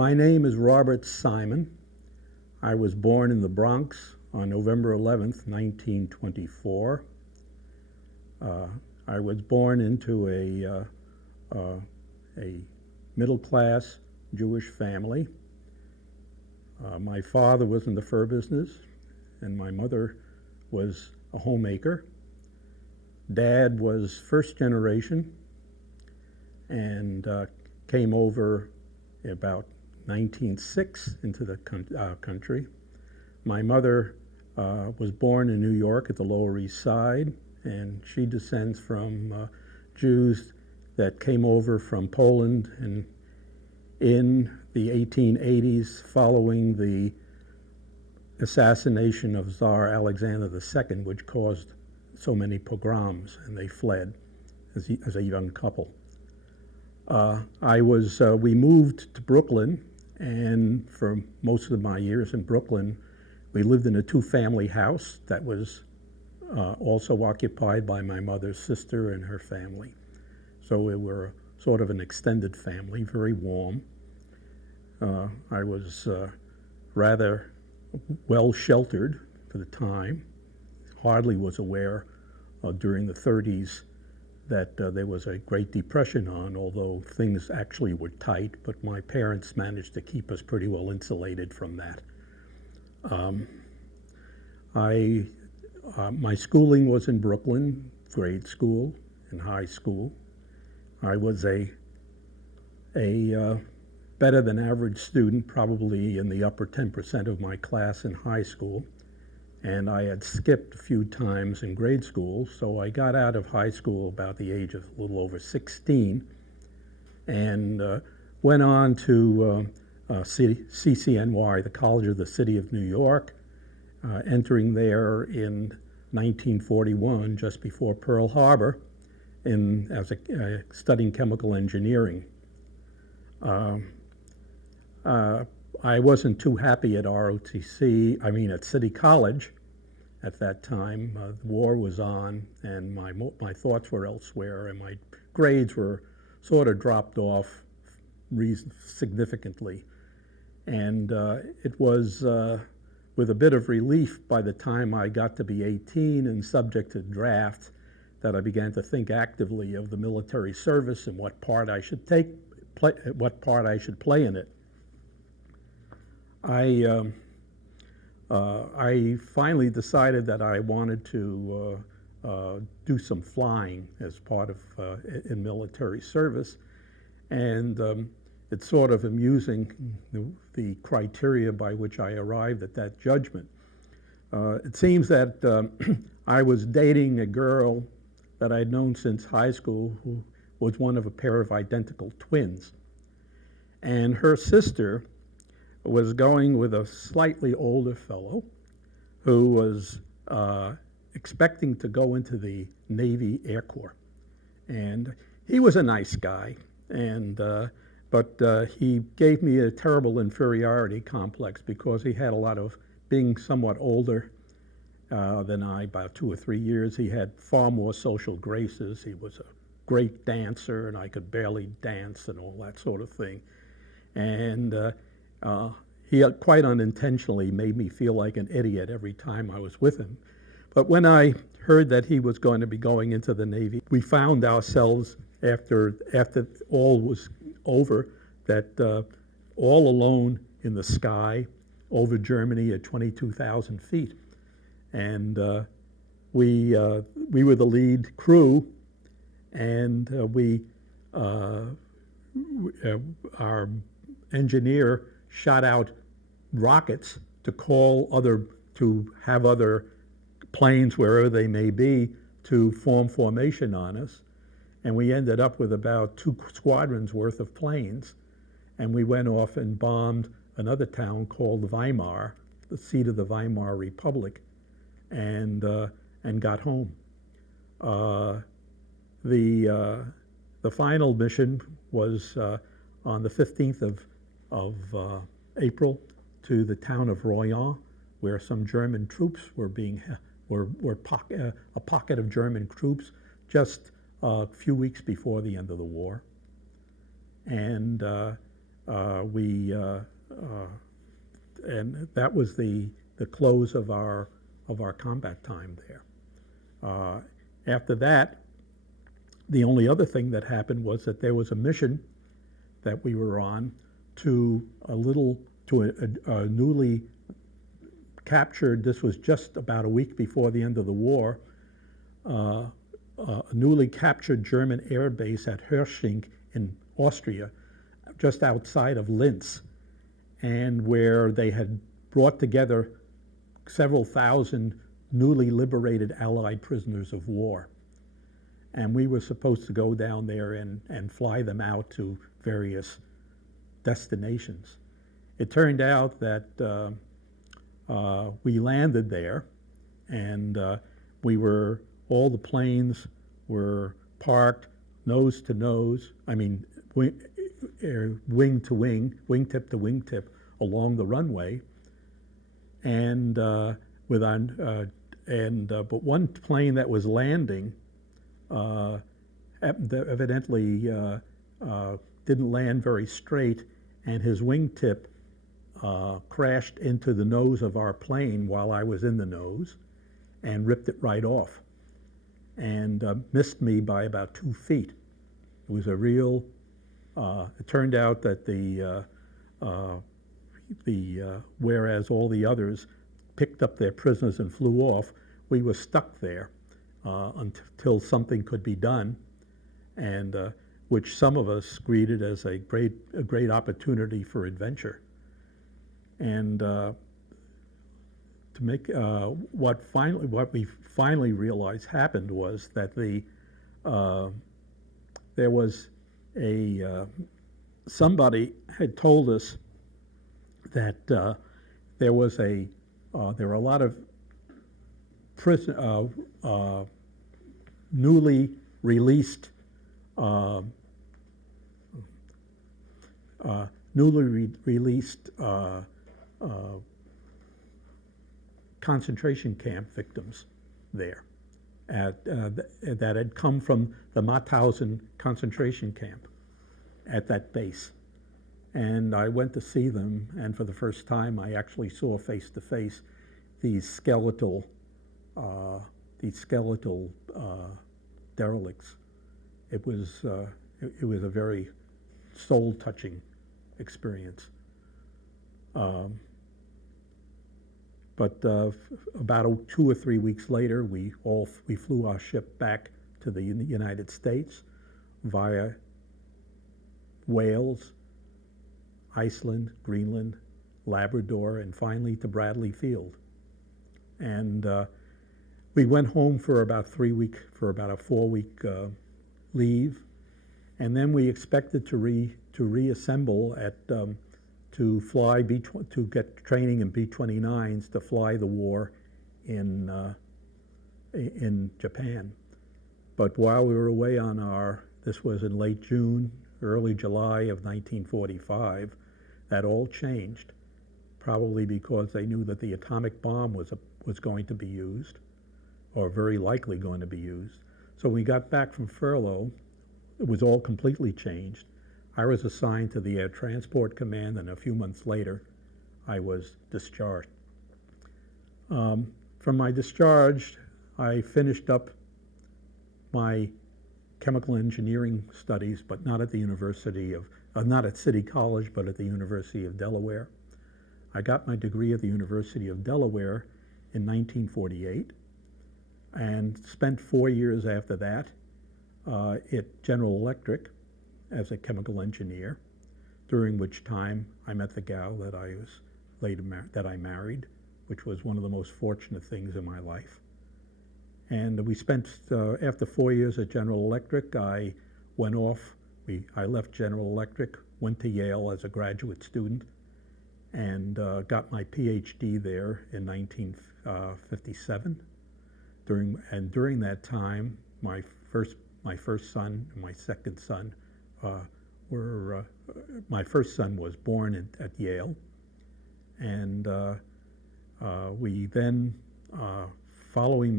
My name is Robert Simon. I was born in the Bronx on November 11th, 1924. I was born into a middle-class Jewish family. My father was in the fur business, and my mother was a homemaker. Dad was first generation and came over about 1906 into the country. My mother was born in New York at the Lower East Side, and she descends from Jews that came over from Poland and in the 1880s following the assassination of Tsar Alexander II, which caused so many pogroms, and they fled as a young couple. We moved to Brooklyn, and for most of my years in Brooklyn, we lived in a two-family house that was also occupied by my mother's sister and her family. So we were sort of an extended family, very warm. I was rather well sheltered for the time. Hardly was aware during the 30s that there was a Great Depression on, although things actually were tight, but my parents managed to keep us pretty well insulated from that. My schooling was in Brooklyn, grade school and high school. I was a better than average student, probably in the upper 10% of my class in high school. And I had skipped a few times in grade school, so I got out of high school about the age of a little over 16 and went on to CCNY, the College of the City of New York, entering there in 1941, just before Pearl Harbor, studying chemical engineering. I wasn't too happy at at City College at that time. The war was on, and my thoughts were elsewhere, and my grades were sort of dropped off significantly. And it was with a bit of relief by the time I got to be 18 and subject to draft that I began to think actively of the military service and what part I should play in it. I finally decided that I wanted to do some flying as part of in military service, and it's sort of amusing the criteria by which I arrived at that judgment. It seems that I was dating a girl that I'd known since high school who was one of a pair of identical twins, and her sister was going with a slightly older fellow who was expecting to go into the Navy Air Corps. And he was a nice guy, but he gave me a terrible inferiority complex because he had a lot of, being somewhat older than I, about 2 or 3 years, he had far more social graces. He was a great dancer, and I could barely dance and all that sort of thing. And he quite unintentionally made me feel like an idiot every time I was with him. But when I heard that he was going to be going into the Navy, we found ourselves, after all was over, that all alone in the sky over Germany at 22,000 feet. And we were the lead crew, and our engineer shot out rockets to have other planes, wherever they may be, to form formation on us. And we ended up with about 2 squadrons worth of planes. And we went off and bombed another town called Weimar, the seat of the Weimar Republic, and got home. The final mission was on the 15th of April to the town of Royan, where some German troops a pocket of German troops just a few weeks before the end of the war. And We and that was the close of our combat time there. After that, the only other thing that happened was that there was a mission that we were on to a newly captured. This was just about a week before the end of the war. A newly captured German air base at Hörsching in Austria, just outside of Linz, and where they had brought together several thousand newly liberated Allied prisoners of war. And we were supposed to go down there and fly them out to various destinations. It turned out that we landed there, and all the planes were parked nose to nose, wing to wing, wingtip to wingtip along the runway, and but one plane that was landing evidently didn't land very straight, and his wingtip crashed into the nose of our plane while I was in the nose and ripped it right off, and missed me by about 2 feet. It was a real. It turned out that whereas all the others picked up their prisoners and flew off, we were stuck there until something could be done, and which some of us greeted as a great opportunity for adventure. And to make what we finally realized happened was that there was somebody had told us that there were a lot of newly released concentration camp victims there that had come from the Mauthausen concentration camp at that base. And I went to see them, and for the first time I actually saw face to face these skeletal derelicts. It was a very soul-touching experience. But about 2 or 3 weeks later, we flew our ship back to the United States via Wales, Iceland, Greenland, Labrador, and finally to Bradley Field. And we went home for about a 4-week leave, and then we expected to reassemble to fly to get training in B-29s to fly the war in Japan. But while we were away this was in late June, early July of 1945, that all changed, probably because they knew that the atomic bomb was going to be used, or very likely going to be used. So when we got back from furlough, it was all completely changed. I was assigned to the Air Transport Command, and a few months later, I was discharged. From my discharge, I finished up my chemical engineering studies, but not at not at City College, but at the University of Delaware. I got my degree at the University of Delaware in 1948, and spent 4 years after that at General Electric as a chemical engineer, during which time I met the gal that I married, which was one of the most fortunate things in my life. And we spent, after 4 years at General Electric, I left General Electric, went to Yale as a graduate student, and got my PhD there in 1957. During that time, my first son and my second son my first son was born at Yale, and we then, following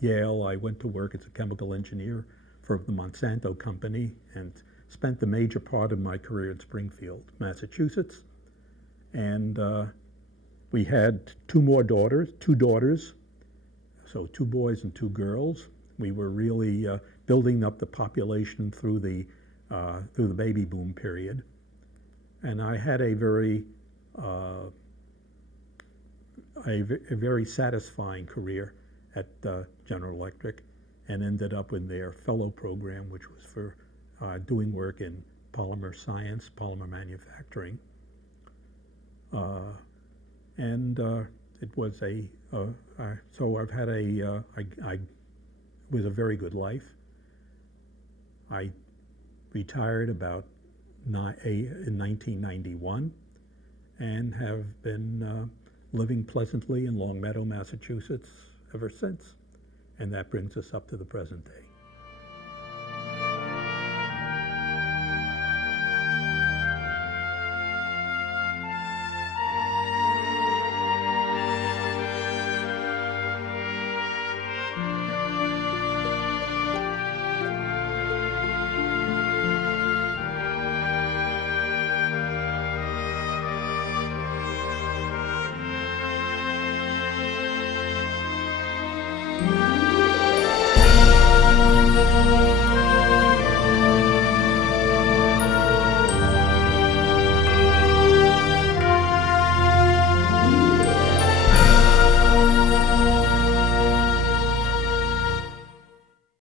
Yale, I went to work as a chemical engineer for the Monsanto company and spent the major part of my career in Springfield, Massachusetts, and we had two daughters, so two boys and two girls. We were really building up the population through the baby boom period, and I had a very satisfying career at General Electric, and ended up in their fellow program, which was for doing work in polymer science, polymer manufacturing. It was so I've had it was a very good life. I retired in 1991 and have been living pleasantly in Long Meadow, Massachusetts ever since. And that brings us up to the present day.